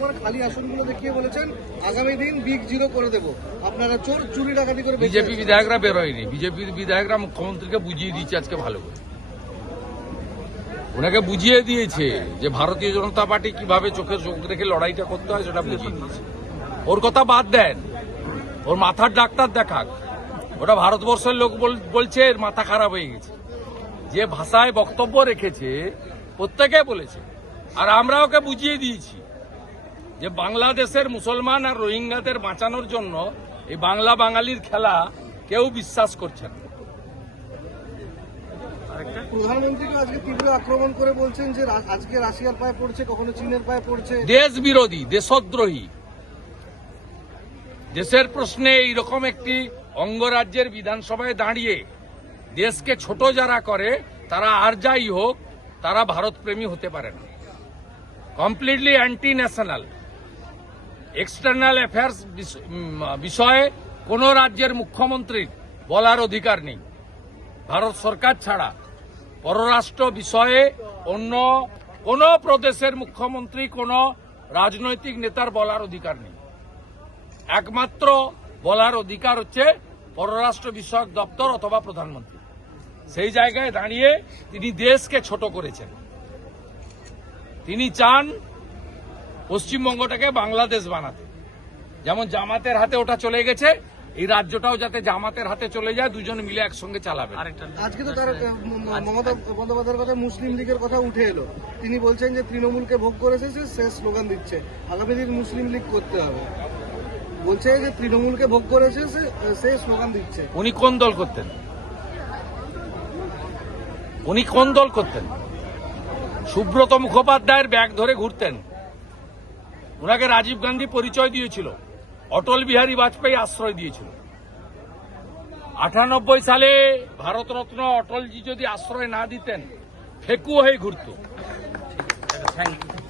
পর খালি আসনগুলো দেখিয়ে বলেছেন আগামী দিন বিগ জিরো করে দেবো আপনারা চোর চুরি ডাকাতি করে বিজেপি বিধায়করা বেরোয়নি বিজেপির বিধায়করা মুখ্যমন্ত্রীকে বুঝিয়ে দিচ্ছে আজকে ভালো করে ওনাকে বুঝিয়ে দিয়েছে যে ভারতীয় জনতা পার্টি কিভাবে চোখে চোখ রেখে লড়াইটা করতে হয় সেটা বুঝিয়ে দিয়েছে ওর কথা বাদ দেন ওর মাথার ডাক্তার দেখাক ওটা ভারতবর্ষের লোক বলছে এর মাথা খারাপ হয়ে গেছে যে ভাষায় বক্তব্য রেখেছে প্রত্যেকে বলেছে আর আমরা ওকে বুঝিয়ে দিয়েছি যে বাংলাদেশের মুসলমান আর রোহিঙ্গাদের বাঁচানোর জন্য এই বাংলা বাঙালির খেলা কেউ বিশ্বাস করছে না আজকে আক্রমণ করে বলছেন যে আজকে রাশিয়ার পায়ে পড়ছে কখনো চীনের পায়ে পড়ছে বিরোধী দেশদ্রোহী দেশের প্রশ্নে এইরকম একটি অঙ্গরাজ্যের বিধানসভায় দাঁড়িয়ে দেশকে ছোট যারা করে তারা আর যাই হোক তারা ভারতপ্রেমী হতে পারে না completely anti national external affairs বিষয়ে কোন রাজ্যের মুখ্যমন্ত্রীর বলার অধিকার নেই ভারত সরকার ছাড়া পররাষ্ট্র বিষয়ে অন্য কোন প্রদেশের মুখ্যমন্ত্রী কোন রাজনৈতিক নেতার বলার অধিকার নেই একমাত্র বলার অধিকার হচ্ছে পররাষ্ট্র বিষয়ক দপ্তর অথবা প্রধানমন্ত্রী সেই জায়গায় দাঁড়িয়ে তিনি দেশকে ছোট করেছেন তিনি চান পশ্চিমবঙ্গটাকে বাংলাদেশ বানাতে যেমন জামাতের হাতে ওটা চলে গেছে এই রাজ্যটাও যাতে জামাতের হাতে চলে যায় দুজন মিলে একসঙ্গে চালাবে আজকে তো তার আচ্ছা, আচ্ছা। মমতা বন্দ্যোপাধ্যায়ের কথা মুসলিম লীগের কথা উঠে এলো তিনি বলছেন যে তৃণমূলকে ভোগ করেছে সে স্লোগান দিচ্ছে আগামী দিন মুসলিম লীগ করতে হবে বলছে যে তৃণমূলকে ভোগ করেছে সে স্লোগান দিচ্ছে উনি কোন দল করতেন উনি কোন দল করতেন সুব্রত মুখোপাধ্যায়ের ব্যাগ ধরে ঘুরতেন ওনাকে রাজীব গান্ধী পরিচয় দিয়েছিল অটল বিহারী বাজপেয়ী আশ্রয় দিয়েছিল আটানব্বই সালে ভারতরত্ন অটলজি যদি আশ্রয় না দিতেন ফেকু হয়ে ঘুরত থ্যাংক ইউ